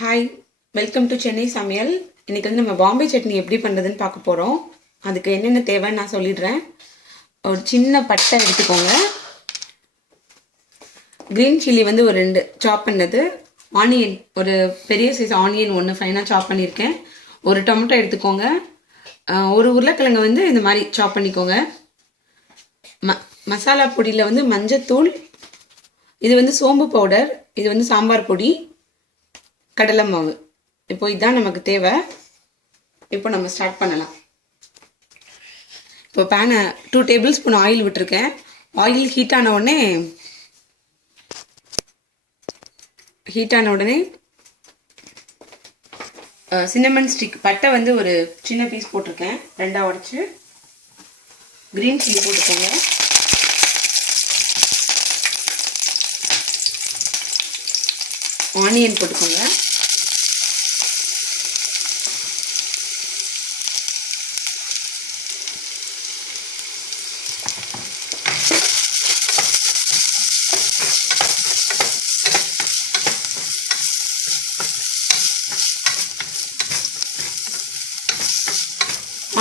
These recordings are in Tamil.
ஹாய், வெல்கம் டு சென்னை சமையல். இன்றைக்கி வந்து நம்ம பாம்பே சட்னி எப்படி பண்ணுறதுன்னு பார்க்க போகிறோம். அதுக்கு என்னென்ன தேவைன்னு நான் சொல்லிடுறேன். ஒரு சின்ன பட்டை எடுத்துக்கோங்க. க்ரீன் சில்லி வந்து ஒரு 2 சாப் பண்ணது. ஆனியன் ஒரு பெரிய சைஸ் ஆனியன் 1 ஃபைனாக சாப் பண்ணியிருக்கேன். ஒரு டொமேட்டோ எடுத்துக்கோங்க. ஒரு உருளைக்கிழங்கு வந்து இந்த மாதிரி சாப் பண்ணிக்கோங்க. மசாலா பொடியில் வந்து மஞ்சத்தூள், இது வந்து சோம்பு பவுடர், இது வந்து சாம்பார் பொடி, கடலை மாவு. இப்போ இதுதான் நமக்கு தேவை. இப்போ நம்ம ஸ்டார்ட் பண்ணலாம். இப்போ பேனை 2 டேபிள் ஸ்பூன் ஆயில் விட்டுருக்கேன். ஆயில் ஹீட் ஆன உடனே சின்னமன் ஸ்டிக் பட்டை வந்து ஒரு சின்ன பீஸ் போட்டிருக்கேன், 2ஆக உடைச்சு. க்ரீன் சில்லி போட்டுக்கோங்க. ஆனியன் போட்டுக்கோங்க.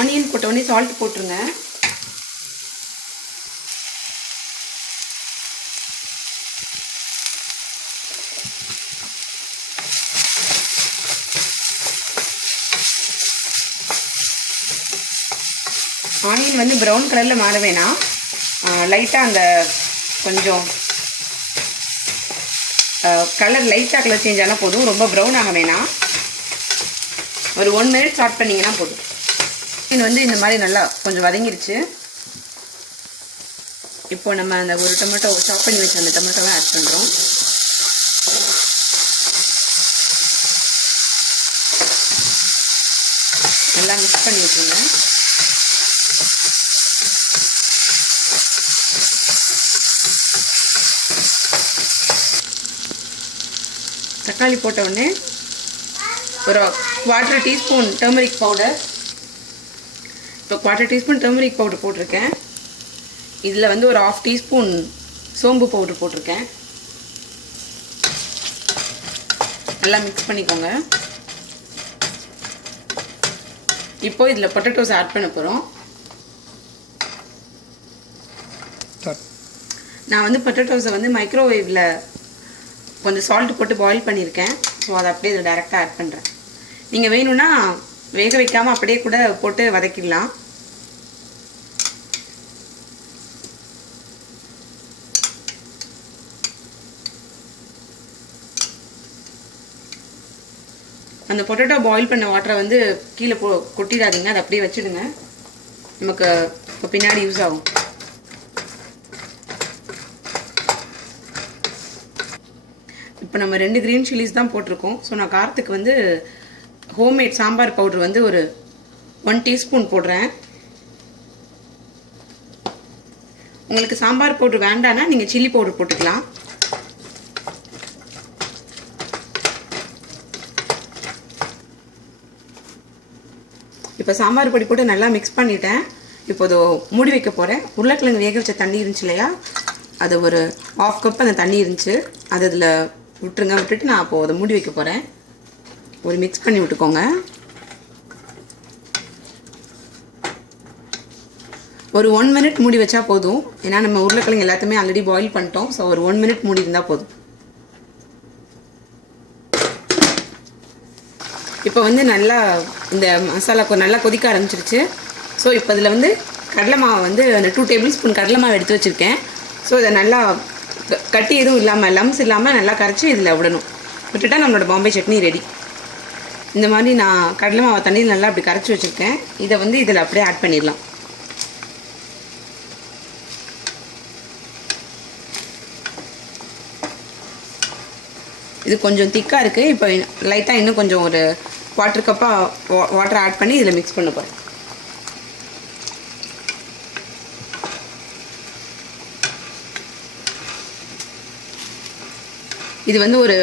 ஆனியன் போட்ட உடனே சால்ட் போட்டுருங்க. ஆனியன் வந்து ப்ரௌன் கலரில் மாற வேணாம். லைட்டாக அந்த கொஞ்சம் கலர் லைட்டாக கலர் சேஞ்ச் ஆனால் போதும். ரொம்ப ப்ரௌன் ஆக வேணாம். ஒரு 1 மினிட் ஸ்டார்ட் பண்ணிங்கன்னா போதும். ஆனியன் வந்து இந்த மாதிரி நல்லா கொஞ்சம் வதங்கிருச்சு. இப்போ நம்ம அந்த ஒரு டொமேட்டோ சாப் பண்ணி வச்ச அந்த டொமேட்டோவை ஆட் பண்ணுறோம். நல்லா மிக்ஸ் பண்ணி வச்சுருங்க. தக்காளி போட்ட உடனே ஒரு 1/4 டீஸ்பூன் டர்மரிக் பவுடர். இப்போ 1/4 டீஸ்பூன் டர்மரிக் பவுடர் போட்டிருக்கேன். இதில் வந்து ஒரு 1/2 டீஸ்பூன் சோம்பு பவுடர் போட்டிருக்கேன். நல்லா மிக்ஸ் பண்ணிக்கோங்க. இப்போ இதில் பொட்டேட்டோஸ் ஆட் பண்ண போகிறோம். நான் வந்து பொட்டேட்டோஸை வந்து மைக்ரோவேவில் கொஞ்சம் சால்ட் போட்டு பாயில் பண்ணியிருக்கேன். ஸோ அதை அப்படியே இதில் டைரெக்டாக ஆட் பண்ணுறேன். நீங்கள் வேணும்னா வேக வைக்காமல் அப்படியே கூட போட்டு வதக்கிடலாம். அந்த பொட்டேட்டோ பாயில் பண்ண வாட்டரை வந்து கீழே கொட்டிடாதீங்க. அதை அப்படியே வச்சுடுங்க. நமக்கு இப்போ பின்னாடி யூஸ் ஆகும். இப்போ நம்ம 2 க்ரீன் சில்லிஸ் தான் போட்டிருக்கோம். ஸோ நான் காரத்துக்கு வந்து ஹோம்மேட் சாம்பார் பவுடர் வந்து ஒரு 1 டீஸ்பூன் போடுறேன். உங்களுக்கு சாம்பார் பவுடர் வேண்டான்னா நீங்கள் சில்லி பவுடர் போட்டுக்கலாம். இப்போ சாம்பார் பொடி போட்டு நல்லா மிக்ஸ் பண்ணிட்டேன். இப்போ அதை மூடி வைக்க போகிறேன். உருளைக்கிழங்கு வேக வச்ச தண்ணி இருந்துச்சு இல்லையா, அது ஒரு 1/2 கப் அந்த தண்ணி இருந்துச்சு. அது அதில் விட்டுருங்க. விட்டுட்டு நான் அப்போது அதை மூடி வைக்க போகிறேன். ஒரு மிக்ஸ் பண்ணி விட்டுக்கோங்க. ஒரு 1 மினிட் மூடி வச்சா போதும். ஏன்னா நம்ம உருளைக்கிழங்கு எல்லாத்தையுமே ஆல்ரெடி பாயில் பண்ணிட்டோம். ஸோ ஒரு 1 மினிட் மூடி இருந்தால் போதும். இப்போ வந்து நல்லா இந்த மசாலா நல்லா கொதிக்க ஆரம்பிச்சிருச்சு. ஸோ இப்போ இதில் வந்து கடலை மாவு வந்து அந்த 2 டேபிள் ஸ்பூன் கடலை மாவு எடுத்து வச்சுருக்கேன். ஸோ இதை நல்லா கட்டி எதுவும் இல்லாமல் லம்ஸ் இல்லாமல் நல்லா கரைச்சி இதில் விடணும். விட்டுட்டா நம்மளோட பாம்பே சட்னி ரெடி. இந்த மாதிரி நான் கடலை மாவை தண்ணியில் நல்லா அப்படி கரைச்சி வச்சுருக்கேன். இதை வந்து இதில் அப்படியே ஆட் பண்ணிடலாம். இது கொஞ்சம் திக்காக இருக்குது. இப்போ லைட்டாக இன்னும் கொஞ்சம் ஒரு 1/4 கப்பாக வாட்டர் ஆட் பண்ணி இதில் மிக்ஸ் பண்ண போகிறேன். இது வந்து ஒரு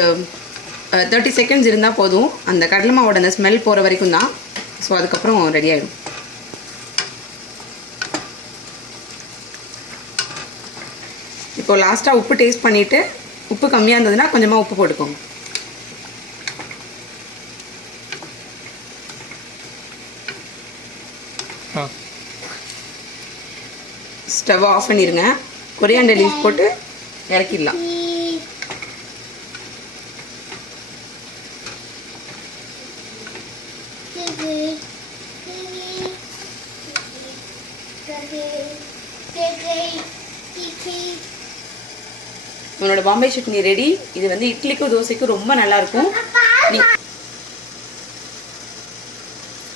30 செகண்ட்ஸ் இருந்தால் போதும். அந்த கடலை மாவோட அந்த ஸ்மெல் போகிற வரைக்கும் தான். ஸோ அதுக்கப்புறம் ரெடி ஆகிடும். இப்போ லாஸ்ட்டாக உப்பு டேஸ்ட் பண்ணிவிட்டு உப்பு கம்மியாக இருந்ததுன்னா கொஞ்சமாக உப்பு போட்டுக்கோங்க. ஸ்டவ் ஆஃப் பண்ணிடுங்க. கொரியாண்டர் லீஃப் போட்டு இறக்கிடலாம். உன்னோட பாம்பே சட்னி ரெடி. இது வந்து இட்லிக்கும் தோசைக்கும் ரொம்ப நல்லா இருக்கும்.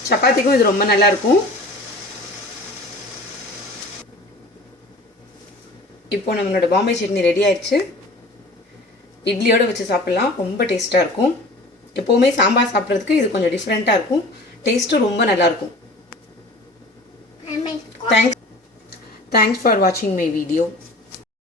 சப்பாத்திக்கும் இது ரொம்ப நல்லா இருக்கும். இப்போ நம்மளோட பாம்பே சட்னி ரெடி ஆயிடுச்சு. இட்லியோட வச்சு சாப்பிடலாம். ரொம்ப டேஸ்ட்டாக இருக்கும். எப்போவுமே சாம்பார் சாப்பிட்றதுக்கு இது கொஞ்சம் டிஃப்ரெண்ட்டாக இருக்கும். டேஸ்ட்டும் ரொம்ப நல்லா இருக்கும். Thanks for watching my video.